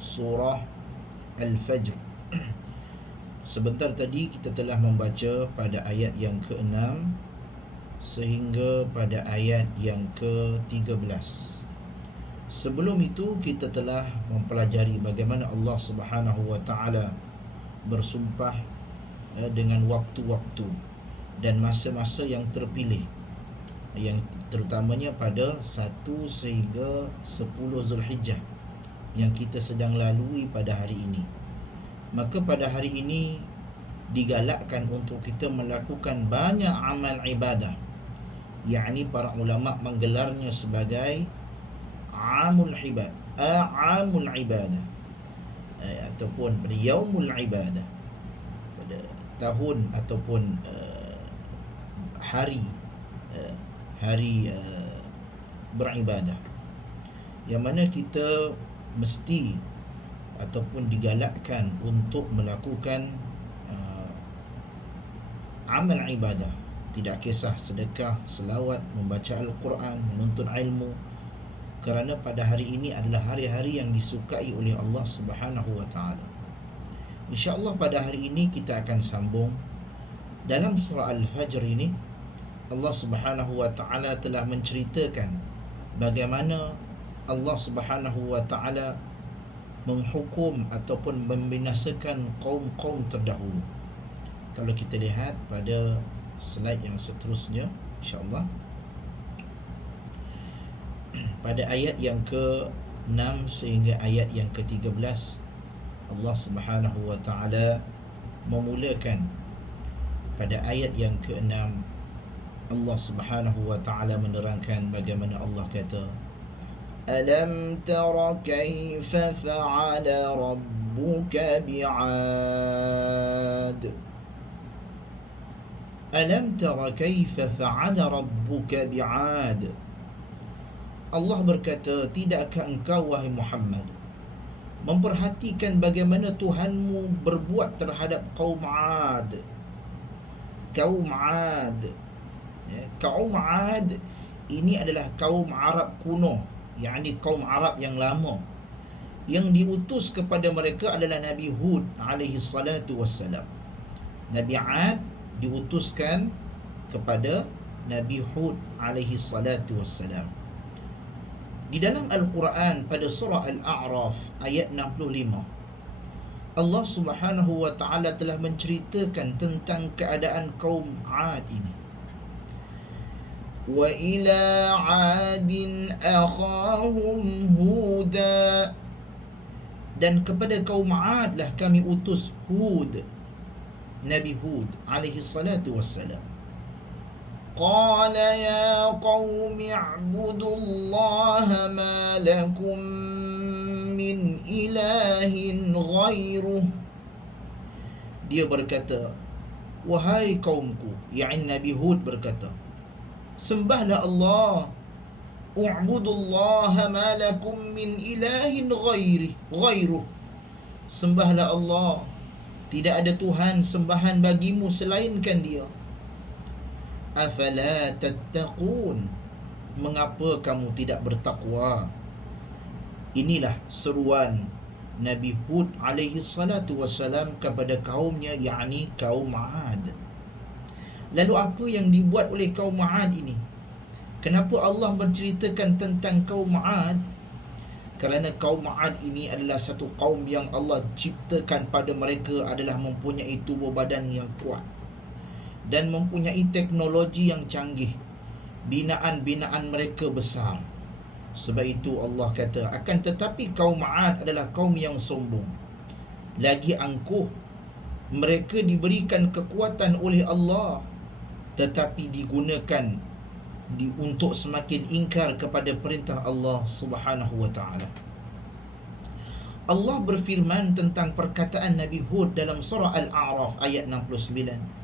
surah Al-Fajr. Sebentar tadi kita telah membaca pada ayat yang ke-6 sehingga pada ayat yang ke-13. Sebelum itu kita telah mempelajari bagaimana Allah Subhanahu wa taala bersumpah dengan waktu-waktu dan masa-masa yang terpilih, yang terutamanya pada 1 sehingga 10 Zulhijjah yang kita sedang lalui pada hari ini. Maka pada hari ini digalakkan untuk kita melakukan banyak amal ibadah, yakni para ulama menggelarnya sebagai amul ibadah, ataupun pada yaumul ibadah, pada tahun ataupun hari beribadah, yang mana kita mesti ataupun digalakkan untuk melakukan amal ibadah, tidak kisah sedekah, selawat, membaca Al-Quran, menuntut ilmu, kerana pada hari ini adalah hari-hari yang disukai oleh Allah Subhanahu wa taala. InsyaAllah pada hari ini kita akan sambung dalam surah Al-Fajr ini. Allah Subhanahu wa taala telah menceritakan bagaimana Allah Subhanahu wa taala menghukum ataupun membinasakan kaum-kaum terdahulu. Kalau kita lihat pada slide yang seterusnya, insya-Allah, pada ayat yang ke-6 sehingga ayat yang ke-13, Allah Subhanahu wa taala memulakan pada ayat yang ke-6. Allah Subhanahu wa taala menerangkan bagaimana Allah kata, Alam tara kaifa fa'ala rabbuka bi'ad. Alam tara kaifa fa'ala rabbuka bi'ad. Allah berkata, tidakkah engkau wahai Muhammad memperhatikan bagaimana Tuhanmu berbuat terhadap kaum 'Ad. Kaum 'Ad, kaum 'Ad ini adalah kaum Arab kuno, yakni kaum Arab yang lama. Yang diutus kepada mereka adalah Nabi Hud alaihi salatu wassalam. Nabi 'Ad diutuskan kepada Nabi Hud alaihi salatu wassalam. Di dalam Al-Quran pada surah Al-A'raf ayat 65, Allah Subhanahu wa taala telah menceritakan tentang keadaan kaum 'Ad ini. Wa ila 'adin akhahum Huda. Dan kepada kaum 'Ad lah kami utus Hud, Nabi Hud alaihi salatu wassalam. Qala ya qaumi i'budullaha ma lakum min ilahin ghairuh. Dia berkata, wahai kaumku, yakni Nabi Hud berkata, sembahlah Allah. U'budullaha ma lakum min ilahin ghairuh. Sembahlah Allah, tidak ada Tuhan sembahan bagimu selainkan Dia. Afala tattaqun. Mengapa kamu tidak bertakwa? Inilah seruan Nabi Hud alaihi salatu wassalam kepada kaumnya, yakni kaum 'Ad. Lalu apa yang dibuat oleh kaum 'Ad ini? Kenapa Allah menceritakan tentang kaum 'Ad? Kerana kaum 'Ad ini adalah satu kaum yang Allah ciptakan pada mereka adalah mempunyai tubuh badan yang kuat dan mempunyai teknologi yang canggih. Binaan-binaan mereka besar. Sebab itu Allah kata, akan tetapi kaum 'Ad adalah kaum yang sombong, lagi angkuh. Mereka diberikan kekuatan oleh Allah, tetapi digunakan untuk semakin ingkar kepada perintah Allah Subhanahu wa taala. Allah berfirman tentang perkataan Nabi Hud dalam surah Al-A'raf ayat 69.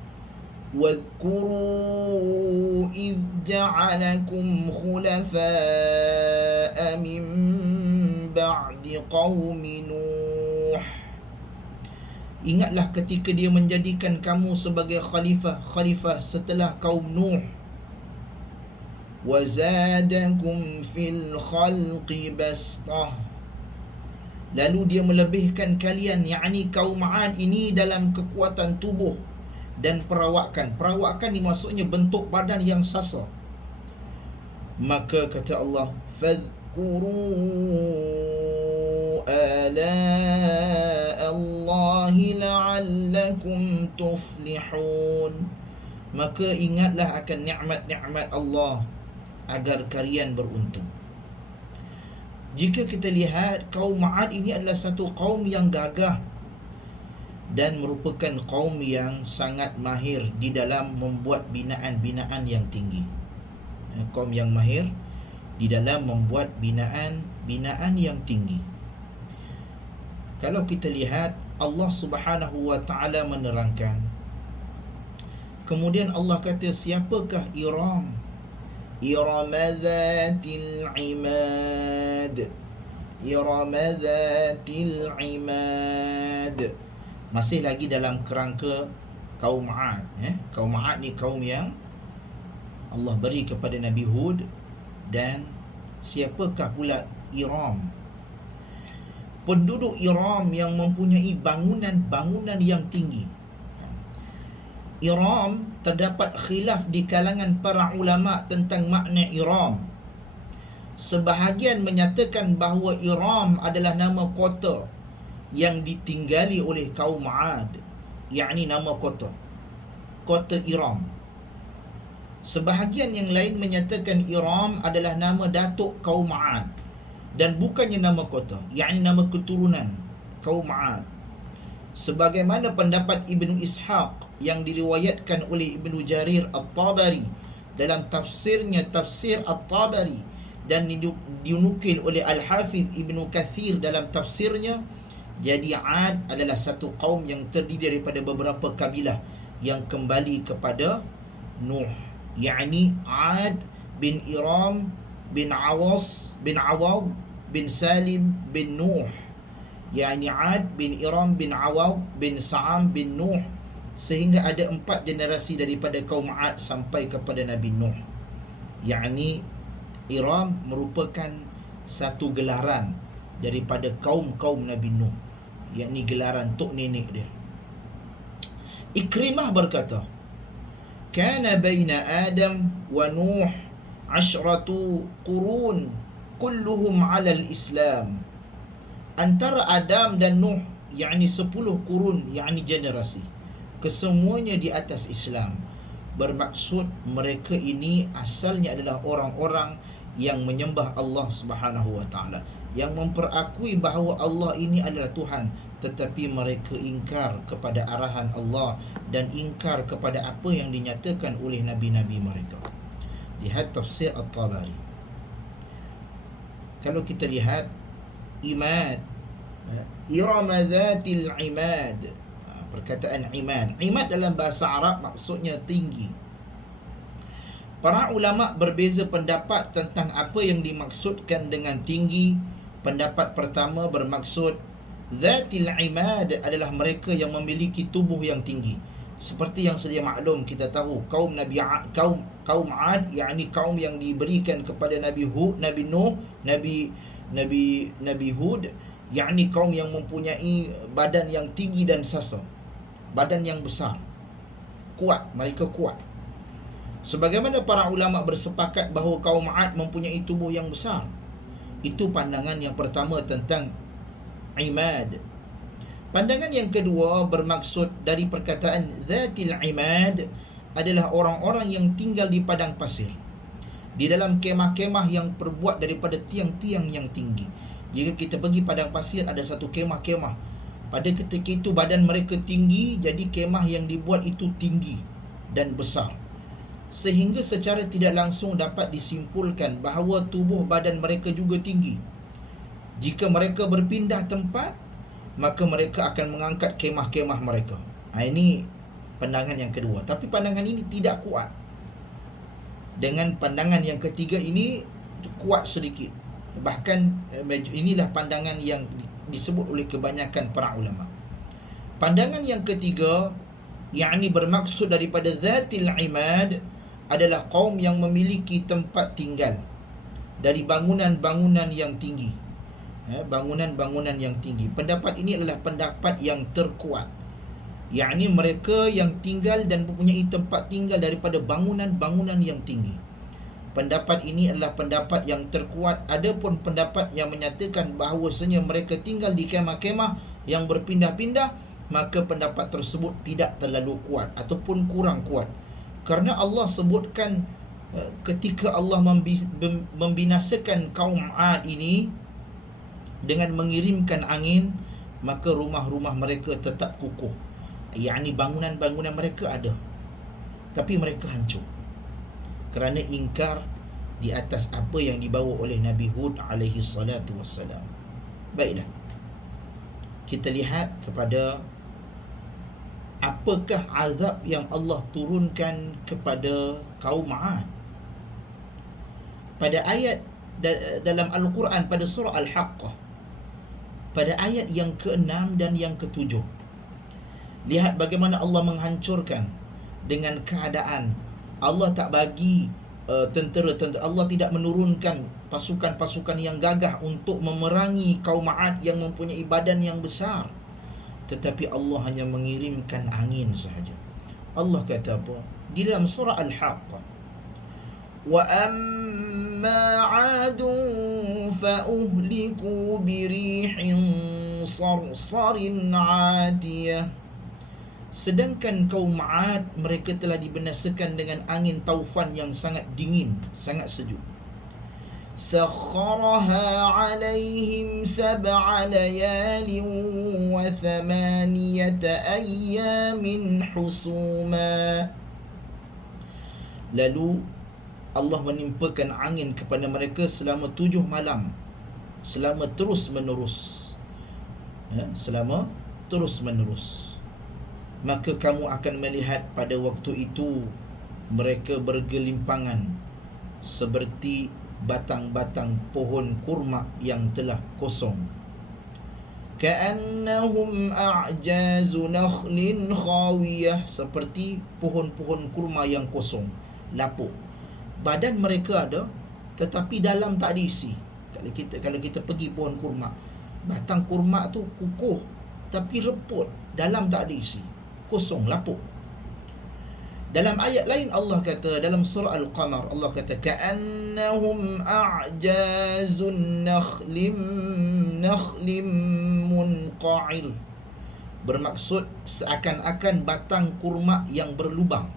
وَاذْكُرُوا إِذْ جَعَلَكُمْ خُلَفَاءَ مِنْ بَعْدِ قَوْمِ نُوحٍ. Ingatlah ketika Dia menjadikan kamu sebagai khalifah setelah kaum Nuh. وَزَادَكُمْ فِي الْخَلْقِ بَسْطَةً. lalu dia melebihkan kalian, yakni kaum 'Ad ini, dalam kekuatan tubuh dan perawakan. Perawakan ni maksudnya bentuk badan yang sasa. Maka kata Allah, fadhkuru ala Allahi la'allakum tuflihun. Maka ingatlah akan nikmat-nikmat Allah agar kalian beruntung. Jika kita lihat, kaum 'Ad ini adalah satu kaum yang gagah dan merupakan kaum yang sangat mahir di dalam membuat binaan-binaan yang tinggi. Kaum yang mahir di dalam membuat binaan yang tinggi. Kalau kita lihat, Allah Subhanahu wa taala menerangkan, kemudian Allah kata, siapakah Iram? Iram dzatil imad. Iram dzatil imad. Masih lagi dalam kerangka kaum 'Ad. Kaum 'Ad ni kaum yang Allah beri kepada Nabi Hud. Dan siapakah pula Iram? Penduduk Iram yang mempunyai bangunan-bangunan yang tinggi. Iram, terdapat khilaf di kalangan para ulama tentang makna Iram. Sebahagian menyatakan bahawa Iram adalah nama kota yang ditinggali oleh kaum 'Ad, yakni nama kota Iram. Sebahagian yang lain menyatakan Iram adalah nama datuk kaum 'Ad dan bukannya nama kota, yakni nama keturunan kaum 'Ad. Sebagaimana pendapat Ibnu Ishaq yang diriwayatkan oleh Ibnu Jarir At-Tabari dalam tafsirnya, Tafsir At-Tabari, dan dinukil oleh Al-Hafiz Ibnu Kathir dalam tafsirnya. Jadi 'Ad adalah satu kaum yang terdiri daripada beberapa kabilah yang kembali kepada Nuh, yakni 'Ad bin Iram bin Awas bin Awad bin Salim bin Nuh, yakni 'Ad bin Iram bin Awad bin Sa'am bin Nuh, sehingga ada 4 generasi daripada kaum 'Ad sampai kepada Nabi Nuh. Yakni Iram merupakan satu gelaran daripada kaum-kaum Nabi Nuh, yakni gelaran tok nenek dia. Ikrimah berkata, kana baina Adam wa Nuh 10 qurun kulluhum 'ala al-Islam. Antara Adam dan Nuh, yakni 10 kurun, yakni generasi, kesemuanya di atas Islam. Bermaksud mereka ini asalnya adalah orang-orang yang menyembah Allah Subhanahu wa taala, yang memperakui bahawa Allah ini adalah Tuhan, tetapi mereka ingkar kepada arahan Allah dan ingkar kepada apa yang dinyatakan oleh nabi-nabi mereka. Lihat tafsir At-Tabari. Kalau kita lihat imad, Iram dzatil imad, perkataan imad. Imad dalam bahasa Arab maksudnya tinggi. Para ulama berbeza pendapat tentang apa yang dimaksudkan dengan tinggi. Pendapat pertama bermaksud dzatil imad adalah mereka yang memiliki tubuh yang tinggi. Seperti yang sedia maklum, kita tahu kaum 'Ad, yakni kaum yang diberikan kepada Nabi Hud, Nabi Nuh, Nabi Hud, yakni kaum yang mempunyai badan yang tinggi dan sasa, badan yang besar, kuat, mereka kuat. Sebagaimana para ulama bersepakat bahawa kaum 'Ad mempunyai tubuh yang besar. Itu pandangan yang pertama tentang imad. Pandangan yang kedua bermaksud dari perkataan dzatil imad adalah orang-orang yang tinggal di padang pasir, di dalam kemah-kemah yang terbuat daripada tiang-tiang yang tinggi. Jika kita pergi padang pasir, ada satu kemah-kemah. Pada ketika itu badan mereka tinggi, jadi kemah yang dibuat itu tinggi dan besar, sehingga secara tidak langsung dapat disimpulkan bahawa tubuh badan mereka juga tinggi. Jika mereka berpindah tempat, maka mereka akan mengangkat kemah-kemah mereka. Ini pandangan yang kedua. Tapi pandangan ini tidak kuat. Dengan pandangan yang ketiga ini kuat sedikit. Bahkan inilah pandangan yang disebut oleh kebanyakan para ulama. Pandangan yang ketiga, yakni bermaksud daripada dzatil imad, adalah kaum yang memiliki tempat tinggal dari bangunan-bangunan yang tinggi. bangunan-bangunan yang tinggi. Pendapat ini adalah pendapat yang terkuat, yakni mereka yang tinggal dan mempunyai tempat tinggal daripada bangunan-bangunan yang tinggi. Pendapat ini adalah pendapat yang terkuat. Adapun pendapat yang menyatakan bahawasanya mereka tinggal di kemah-kemah yang berpindah-pindah, maka pendapat tersebut tidak terlalu kuat ataupun kurang kuat. Kerana Allah sebutkan ketika Allah membinasakan kaum 'Ad ini dengan mengirimkan angin, maka rumah-rumah mereka tetap kukuh. Yakni bangunan-bangunan mereka ada, tapi mereka hancur kerana ingkar di atas apa yang dibawa oleh Nabi Hud alaihi salatu wassalam. Baiklah, kita lihat kepada apakah azab yang Allah turunkan kepada kaum 'Ad. Pada ayat dalam Al-Quran, pada surah Al-Haqqah, pada ayat yang ke-6 dan yang ke-7, lihat bagaimana Allah menghancurkan dengan keadaan Allah tak bagi tentera-tentera, Allah tidak menurunkan pasukan-pasukan yang gagah untuk memerangi kaum 'Ad yang mempunyai badan yang besar, tetapi Allah hanya mengirimkan angin sahaja. Allah kata apa di dalam surah Al-Haqqah? Wa amma 'adun fa uhliku birihin sarsarin 'atiyah. Sedangkan kaum 'Ad, mereka telah dibinasakan dengan angin taufan yang sangat dingin, sangat sejuk. Sakharaha 'alaihim sab'a layalin wa thamaniyata ayyamin husuma. Lalu Allah menimpakan angin kepada mereka selama 7 malam, selama terus menerus, selama terus menerus. Maka kamu akan melihat pada waktu itu mereka bergelimpangan seperti batang-batang pohon kurma yang telah kosong. Ka'annahum a'jazu nakhlin khawiyah, seperti pohon-pohon kurma yang kosong, lapuk. Badan mereka ada, tetapi dalam tak ada isi. Kalau kita pergi pohon kurma, batang kurma tu kukuh tapi reput, dalam tak ada isi, kosong, lapuk. Dalam ayat lain Allah kata, dalam surah Al-Qamar, Allah kata ka'annahum a'jazun nakhlim munqa'ir. Bermaksud seakan-akan batang kurma yang berlubang,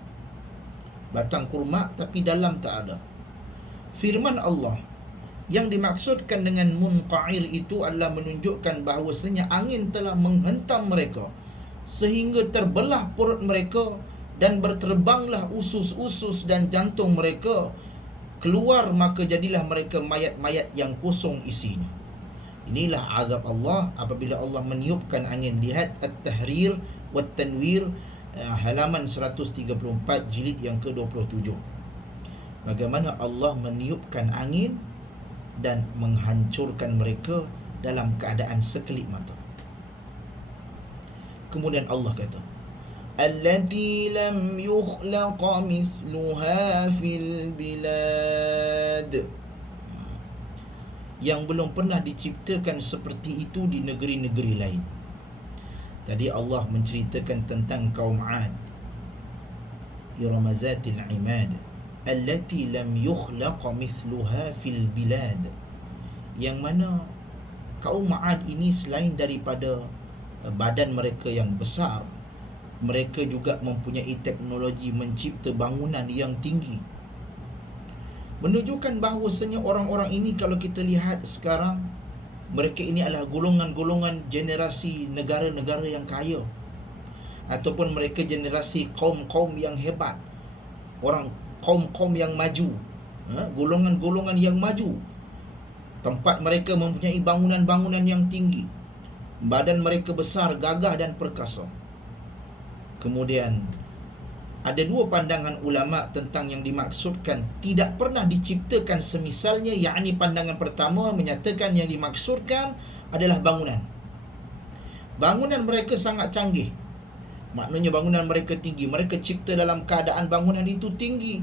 batang kurma tapi dalam tak ada. Firman Allah yang dimaksudkan dengan munqa'ir itu adalah menunjukkan bahawasanya angin telah menghentam mereka sehingga terbelah perut mereka dan berterbanglah usus-usus dan jantung mereka keluar, maka jadilah mereka mayat-mayat yang kosong isinya. Inilah azab Allah apabila Allah meniupkan angin. Lihat At-Tahrir wa Tanwir, halaman 134, jilid yang ke-27. Bagaimana Allah meniupkan angin dan menghancurkan mereka dalam keadaan sekelip mata. Kemudian Allah kata, allati lam yukhlaq mithluha fil bilad, yang belum pernah diciptakan seperti itu di negeri-negeri lain. Tadi Allah menceritakan tentang kaum 'Ad, iramazatil imad, allati lam yukhlaq mithluha fil bilad, yang mana kaum 'Ad ini selain daripada badan mereka yang besar, mereka juga mempunyai teknologi mencipta bangunan yang tinggi, menunjukkan bahawasanya orang-orang ini, kalau kita lihat sekarang, mereka ini adalah golongan-golongan generasi negara-negara yang kaya, ataupun mereka generasi kaum-kaum yang hebat, orang kaum-kaum yang maju, golongan-golongan yang maju. Tempat mereka mempunyai bangunan-bangunan yang tinggi, badan mereka besar, gagah dan perkasa. Kemudian ada dua pandangan ulama tentang yang dimaksudkan tidak pernah diciptakan semisalnya, yakni pandangan pertama menyatakan yang dimaksudkan adalah bangunan. Bangunan mereka sangat canggih, maknanya bangunan mereka tinggi. Mereka cipta dalam keadaan bangunan itu tinggi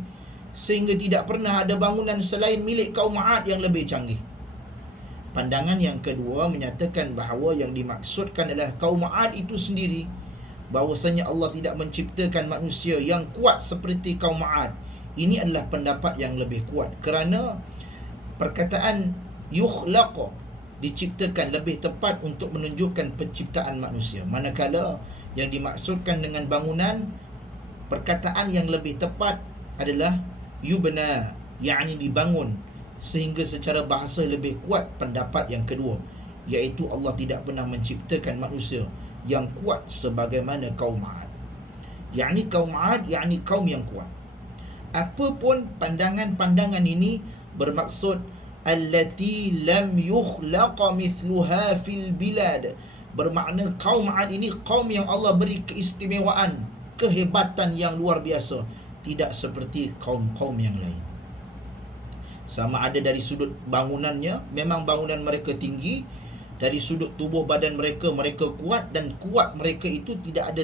sehingga tidak pernah ada bangunan selain milik kaum 'Ad yang lebih canggih. Pandangan yang kedua menyatakan bahawa yang dimaksudkan adalah kaum 'Ad itu sendiri, bahawasanya Allah tidak menciptakan manusia yang kuat seperti kaum 'Ad. Ini adalah pendapat yang lebih kuat, kerana perkataan yukhlaq, diciptakan, lebih tepat untuk menunjukkan penciptaan manusia. Manakala yang dimaksudkan dengan bangunan, perkataan yang lebih tepat adalah yubna, yakni dibangun. Sehingga secara bahasa lebih kuat pendapat yang kedua, iaitu Allah tidak pernah menciptakan manusia yang kuat sebagaimana kaum 'Ad. Yakni kaum 'Ad, yakni kaum yang kuat. Apapun pandangan-pandangan ini bermaksud allati lam yukhlaq mithluha fil bilad, bermakna kaum 'Ad ini kaum yang Allah beri keistimewaan, kehebatan yang luar biasa, tidak seperti kaum-kaum yang lain. Sama ada dari sudut bangunannya, memang bangunan mereka tinggi. Dari sudut tubuh badan mereka, mereka kuat, dan kuat mereka itu tidak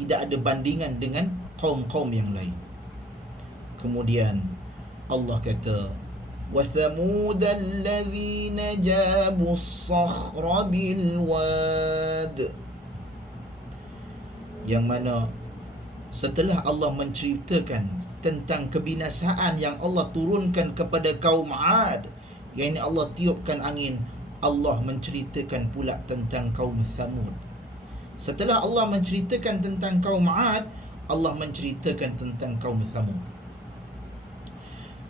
ada bandingan dengan kaum-kaum yang lain. Kemudian Allah kata, wa thamud alladhina jabu as-sakhra bil wad, yang mana setelah Allah menceritakan tentang kebinasaan yang Allah turunkan kepada kaum 'Ad, yang ini Allah tiupkan angin, Allah menceritakan pula tentang kaum Thamud. Setelah Allah menceritakan tentang kaum 'Ad, Allah menceritakan tentang kaum Thamud.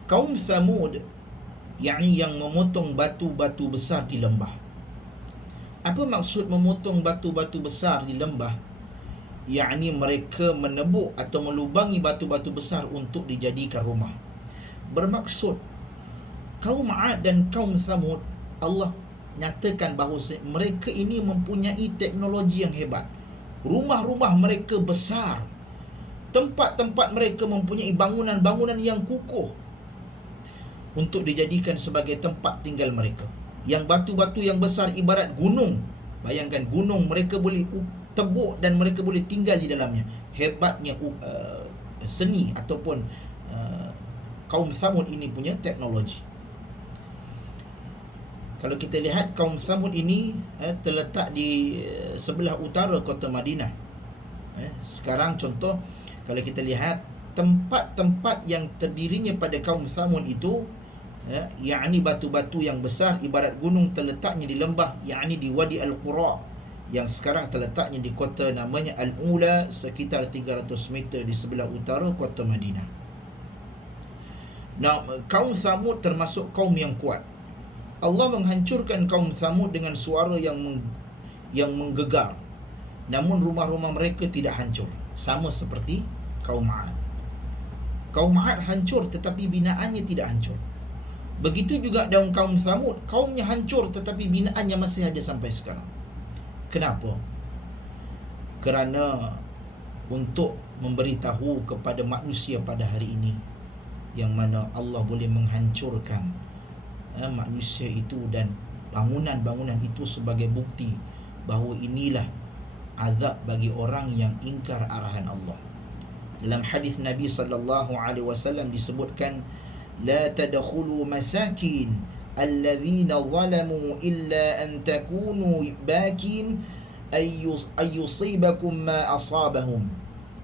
Kaum Thamud, yakni yang memotong batu-batu besar di lembah. Apa maksud memotong batu-batu besar di lembah? Yakni mereka menebuk atau melubangi batu-batu besar untuk dijadikan rumah. Bermaksud kaum 'Ad dan kaum Thamud, Allah nyatakan bahawa mereka ini mempunyai teknologi yang hebat. Rumah-rumah mereka besar, tempat-tempat mereka mempunyai bangunan-bangunan yang kukuh untuk dijadikan sebagai tempat tinggal mereka. Yang batu-batu yang besar ibarat gunung. Bayangkan gunung, mereka boleh tebuk dan mereka boleh tinggal di dalamnya. Hebatnya seni ataupun kaum Thamud ini punya teknologi. Kalau kita lihat, kaum Thamud ini terletak di sebelah utara kota Madinah. Sekarang contoh, kalau kita lihat tempat-tempat yang terdirinya pada kaum Thamud itu, yakni batu-batu yang besar ibarat gunung, terletaknya di lembah, yakni di Wadi Al-Qura, yang sekarang terletaknya di kota namanya Al-Ula, sekitar 300 meter di sebelah utara kota Madinah. Nah, kaum Thamud termasuk kaum yang kuat. Allah menghancurkan kaum Thamud dengan suara yang menggegar. Namun rumah-rumah mereka tidak hancur, sama seperti kaum 'Ad. Kaum 'Ad hancur tetapi binaannya tidak hancur. Begitu juga dalam kaum Thamud, kaumnya hancur tetapi binaannya masih ada sampai sekarang. Kenapa? Kerana untuk memberitahu kepada manusia pada hari ini, yang mana Allah boleh menghancurkan manusia itu dan bangunan-bangunan itu sebagai bukti bahawa inilah azab bagi orang yang ingkar arahan Allah. Dalam hadis Nabi sallallahu alaihi wasallam disebutkan, la tadkhulu masakin alladzina zalamu illa an takunu bakin ayyusibakum ma asabahum.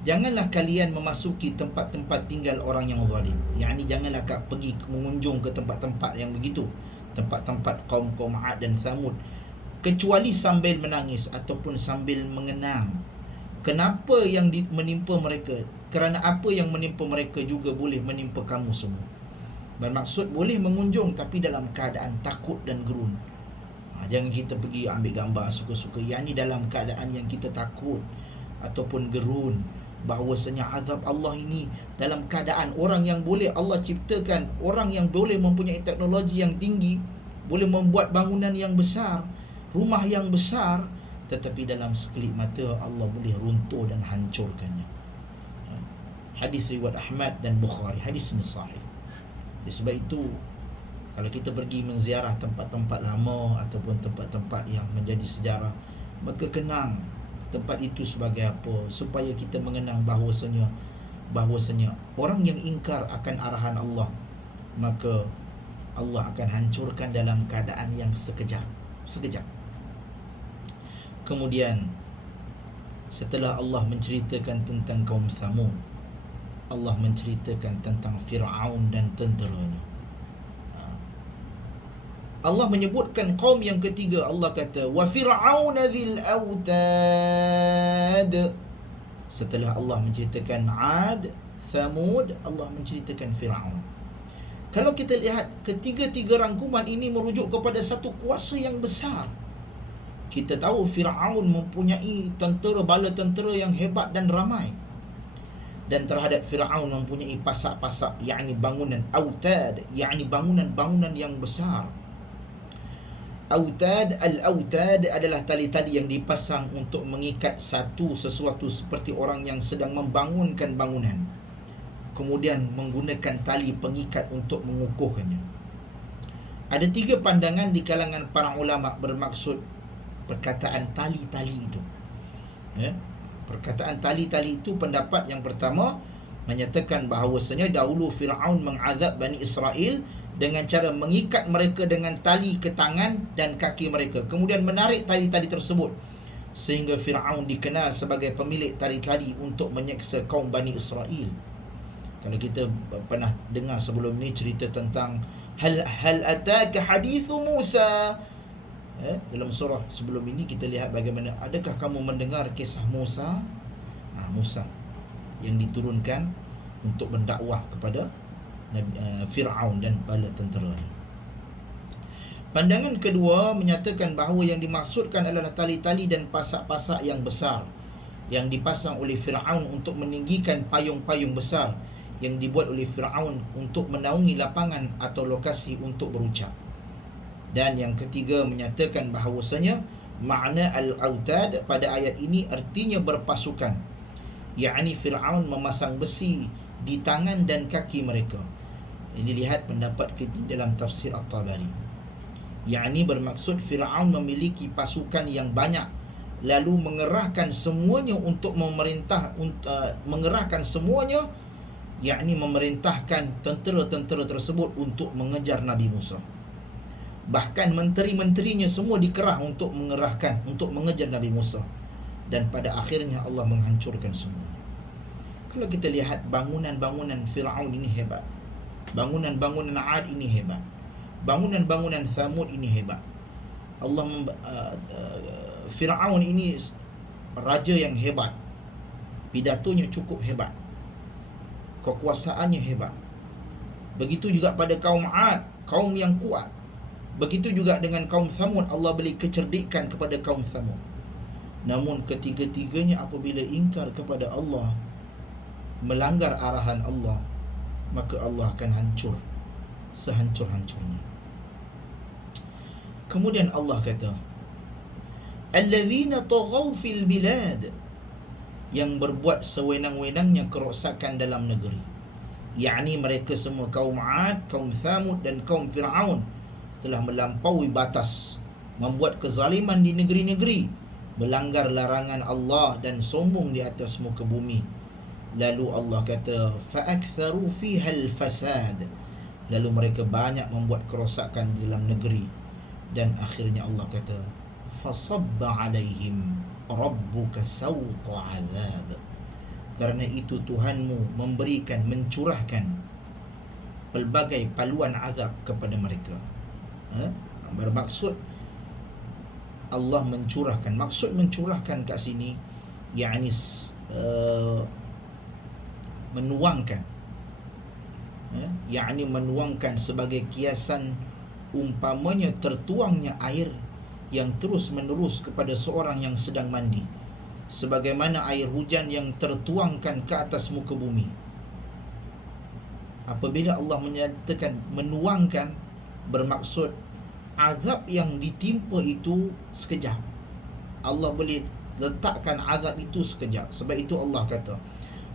Janganlah kalian memasuki tempat-tempat tinggal orang yang zalim. Yakni janganlah pergi mengunjung ke tempat-tempat yang begitu, tempat-tempat kaum-kaum 'Ad dan Thamud, kecuali sambil menangis ataupun sambil mengenang. Kenapa yang menimpa mereka? Kerana apa yang menimpa mereka juga boleh menimpa kamu semua. Bermaksud boleh mengunjung tapi dalam keadaan takut dan gerun. Jangan kita pergi ambil gambar suka-suka. Yang ni dalam keadaan yang kita takut ataupun gerun, bahawasanya azab Allah ini dalam keadaan orang yang boleh Allah ciptakan, orang yang boleh mempunyai teknologi yang tinggi, boleh membuat bangunan yang besar, rumah yang besar, tetapi dalam sekelip mata Allah boleh runtuh dan hancurkannya. Hadis riwayat Ahmad dan Bukhari, hadis ini sahih. Sebab itu, kalau kita pergi menziarah tempat-tempat lama ataupun tempat-tempat yang menjadi sejarah, maka kenang tempat itu sebagai apa, supaya kita mengenang bahawasanya orang yang ingkar akan arahan Allah, maka Allah akan hancurkan dalam keadaan yang sekejap. Kemudian setelah Allah menceritakan tentang kaum Thamud, Allah menceritakan tentang Fir'aun dan tenteranya. Allah menyebutkan kaum yang ketiga. Allah kata wa fir'aun dzil autad. Setelah Allah menceritakan Ad, Thamud, Allah menceritakan Fir'aun. Kalau kita lihat ketiga-tiga rangkuman ini merujuk kepada satu kuasa yang besar. Kita tahu Fir'aun mempunyai bala tentera yang hebat dan ramai. Dan terhadap Fir'aun mempunyai pasak-pasak, yakni bangunan autad, yakni bangunan-bangunan yang besar. Al-autad adalah tali-tali yang dipasang untuk mengikat sesuatu seperti orang yang sedang membangunkan bangunan, kemudian menggunakan tali pengikat untuk mengukuhkannya. Ada 3 pandangan di kalangan para ulama bermaksud perkataan tali-tali itu. Perkataan tali-tali itu, pendapat yang pertama menyatakan bahawasanya dahulu Fir'aun mengazab Bani Israel dengan cara mengikat mereka dengan tali ke tangan dan kaki mereka, kemudian menarik tali-tali tersebut sehingga Fir'aun dikenal sebagai pemilik tali-tali untuk menyeksa kaum Bani Israel. Kalau kita pernah dengar sebelum ni cerita tentang hal ataka hadithu Musa, dalam surah sebelum ini kita lihat bagaimana, adakah kamu mendengar kisah Musa? Musa yang diturunkan untuk mendakwah kepada Fir'aun dan bala tenteranya. Pandangan kedua menyatakan bahawa yang dimaksudkan adalah tali-tali dan pasak-pasak yang besar yang dipasang oleh Fir'aun untuk meninggikan payung-payung besar yang dibuat oleh Fir'aun untuk menaungi lapangan atau lokasi untuk berucap. Dan yang ketiga menyatakan bahawasanya makna al-autad pada ayat ini artinya berpasukan, yakni Fir'aun memasang besi di tangan dan kaki mereka. Ini lihat pendapat kita dalam tafsir At-Tabari, yakni bermaksud Fir'aun memiliki pasukan yang banyak lalu mengerahkan semuanya untuk mengerahkan semuanya, yakni memerintahkan tentera-tentera tersebut untuk mengejar Nabi Musa. Bahkan menteri-menterinya semua dikerah untuk mengejar Nabi Musa, dan pada akhirnya Allah menghancurkan semuanya. Kalau kita lihat bangunan-bangunan Fir'aun ini hebat, bangunan-bangunan Ad ini hebat, bangunan-bangunan Thamud ini hebat. Fir'aun ini raja yang hebat, pidatonya cukup hebat, kekuasaannya hebat. Begitu juga pada kaum Ad, kaum yang kuat. Begitu juga dengan kaum Thamud, Allah beri kecerdikan kepada kaum Thamud. Namun ketiga-tiganya apabila ingkar kepada Allah, melanggar arahan Allah, maka Allah akan hancur sehancur-hancurnya. Kemudian Allah kata, allazina taghaw fil bilad, yang berbuat sewenang-wenangnya kerosakan dalam negeri, yakni mereka semua kaum Ad, kaum Thamud dan kaum Fir'aun telah melampaui batas, membuat kezaliman di negeri-negeri, melanggar larangan Allah dan sombong di atas muka bumi. Lalu Allah kata fa'aktharu fiha al-fasad, lalu mereka banyak membuat kerosakan di dalam negeri. Dan akhirnya Allah kata fasabba alaihim rabbuka sawta azab, kerana itu Tuhanmu mencurahkan pelbagai paluan azab kepada mereka. Bermaksud Allah mencurahkan, maksud mencurahkan kat sini yakni menuangkan, yakni menuangkan sebagai kiasan umpamanya tertuangnya air yang terus menerus kepada seorang yang sedang mandi, sebagaimana air hujan yang tertuangkan ke atas muka bumi. Apabila Allah menyatakan menuangkan, bermaksud azab yang ditimpa itu sekejap. Allah boleh letakkan azab itu sekejap. Sebab itu Allah kata,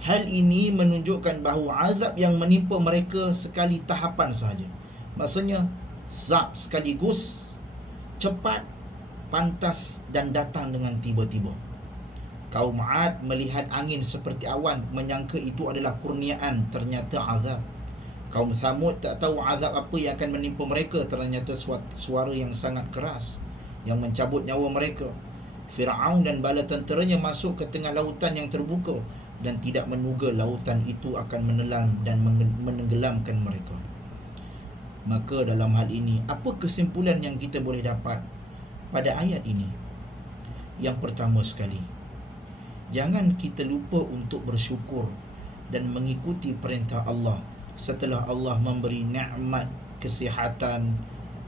hal ini menunjukkan bahawa azab yang menimpa mereka sekali tahapan sahaja. Maksudnya zab sekaligus, cepat, pantas dan datang dengan tiba-tiba. Kaum Ad melihat angin seperti awan, menyangka itu adalah kurniaan, ternyata azab. Kaum Thamud tak tahu azab apa yang akan menimpa mereka. Ternyata suara yang sangat keras yang mencabut nyawa mereka. Fir'aun dan bala tenteranya masuk ke tengah lautan yang terbuka dan tidak menduga lautan itu akan menelan dan menenggelamkan mereka. Maka dalam hal ini, apa kesimpulan yang kita boleh dapat pada ayat ini? Yang pertama sekali, jangan kita lupa untuk bersyukur dan mengikuti perintah Allah setelah Allah memberi nikmat kesihatan,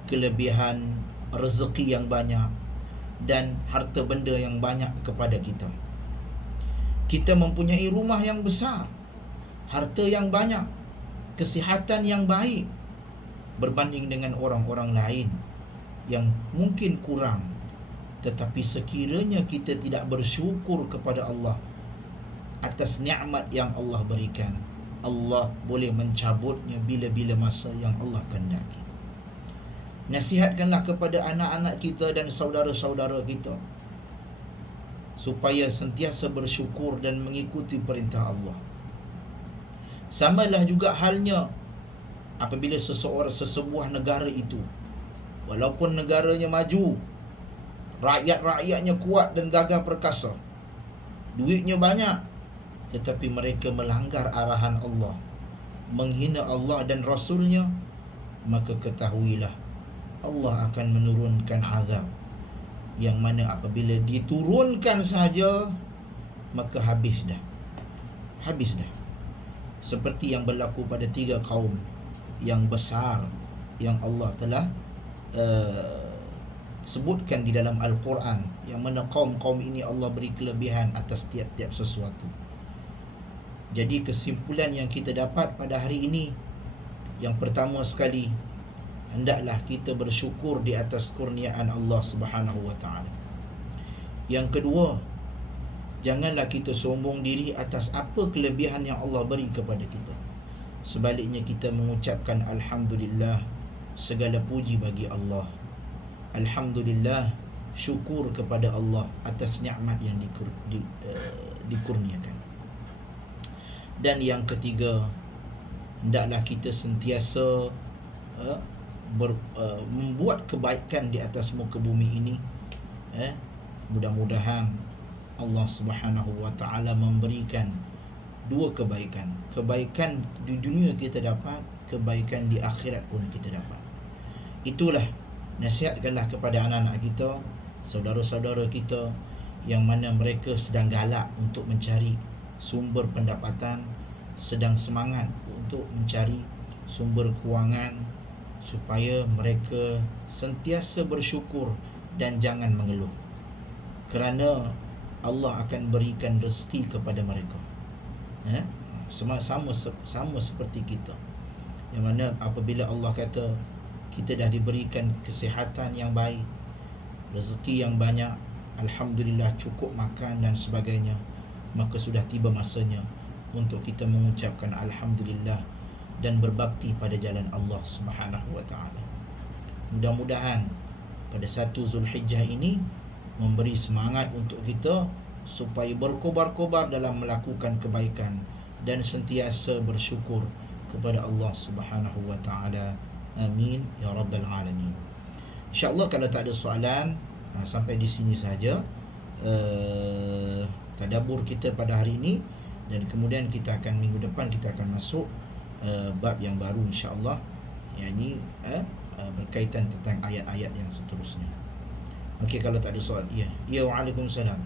kelebihan rezeki yang banyak dan harta benda yang banyak kepada kita. Kita mempunyai rumah yang besar, harta yang banyak, kesihatan yang baik, berbanding dengan orang-orang lain yang mungkin kurang. Tetapi sekiranya kita tidak bersyukur kepada Allah atas nikmat yang Allah berikan, Allah boleh mencabutnya bila-bila masa yang Allah kehendaki. Nasihatkanlah kepada anak-anak kita dan saudara-saudara kita supaya sentiasa bersyukur dan mengikuti perintah Allah. Samalah juga halnya apabila sesebuah negara itu, walaupun negaranya maju, rakyat-rakyatnya kuat dan gagah perkasa, duitnya banyak, tetapi mereka melanggar arahan Allah, menghina Allah dan Rasulnya, maka ketahuilah Allah akan menurunkan azab yang mana apabila diturunkan saja, maka habis dah. Seperti yang berlaku pada 3 kaum yang besar yang Allah telah sebutkan di dalam Al-Quran, yang mana kaum-kaum ini Allah beri kelebihan atas tiap-tiap sesuatu. Jadi kesimpulan yang kita dapat pada hari ini, yang pertama sekali, hendaklah kita bersyukur di atas kurniaan Allah Subhanahu wa taala. Yang kedua, janganlah kita sombong diri atas apa kelebihan yang Allah beri kepada kita. Sebaliknya kita mengucapkan alhamdulillah, segala puji bagi Allah. Alhamdulillah, syukur kepada Allah atas nikmat yang dikurniakan. Dan yang ketiga, hendaklah kita sentiasa membuat kebaikan di atas muka bumi ini. Mudah-mudahan Allah Subhanahu wa taala memberikan 2 kebaikan. Kebaikan di dunia kita dapat, kebaikan di akhirat pun kita dapat. Itulah, nasihatkanlah kepada anak-anak kita, saudara-saudara kita yang mana mereka sedang galak untuk mencari sumber pendapatan, sedang semangat untuk mencari sumber kewangan, supaya mereka sentiasa bersyukur dan jangan mengeluh, kerana Allah akan berikan rezeki kepada mereka. Sama seperti kita, yang mana apabila Allah kata kita dah diberikan kesihatan yang baik, rezeki yang banyak, alhamdulillah, cukup makan dan sebagainya, maka sudah tiba masanya untuk kita mengucapkan alhamdulillah dan berbakti pada jalan Allah Subhanahu wa taala. Mudah-mudahan pada 1 Zulhijjah ini memberi semangat untuk kita supaya berkobar-kobar dalam melakukan kebaikan dan sentiasa bersyukur kepada Allah Subhanahu wa taala. Amin ya rabbal alamin. InsyaAllah kalau tak ada soalan, sampai di sini saja tadabbur kita pada hari ini, dan kemudian kita akan minggu depan kita akan masuk bab yang baru insya-Allah, yakni berkaitan tentang ayat-ayat yang seterusnya. Okey, kalau tak ada soal. Ya, waalaikumsalam.